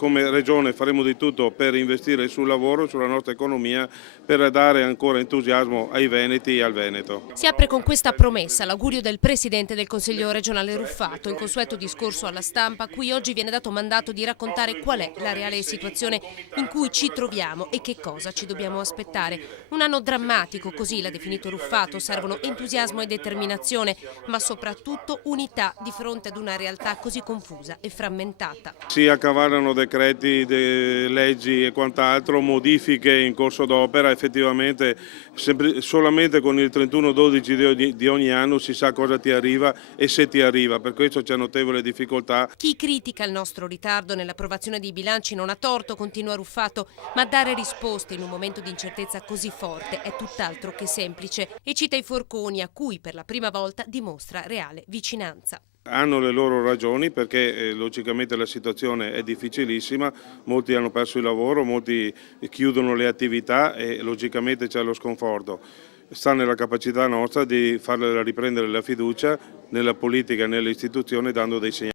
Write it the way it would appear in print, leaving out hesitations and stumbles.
come Regione faremo di tutto per investire sul lavoro, sulla nostra economia, per dare ancora entusiasmo ai veneti e al Veneto. Si apre con questa promessa l'augurio del Presidente del Consiglio regionale Ruffato, il consueto discorso alla stampa a cui oggi viene dato mandato di raccontare qual è la reale situazione in cui ci troviamo e che cosa ci dobbiamo aspettare. Un anno drammatico, così l'ha definito Ruffato, servono entusiasmo e determinazione, ma soprattutto unità di fronte ad una realtà così confusa e frammentata. Si accavallano decreti, leggi e quant'altro, modifiche in corso d'opera, effettivamente solamente con il 31/12 di ogni anno si sa cosa ti arriva e se ti arriva, per questo c'è notevole difficoltà. Chi critica il nostro ritardo nell'approvazione dei bilanci non ha torto, continua Ruffato, ma dare risposte in un momento di incertezza così forte è tutt'altro che semplice e cita i forconi a cui per la prima volta dimostra reale vicinanza. Hanno le loro ragioni perché logicamente la situazione è difficilissima, molti hanno perso il lavoro, molti chiudono le attività e logicamente c'è lo sconforto. Sta nella capacità nostra di farle riprendere la fiducia nella politica e nelle istituzioni dando dei segnali.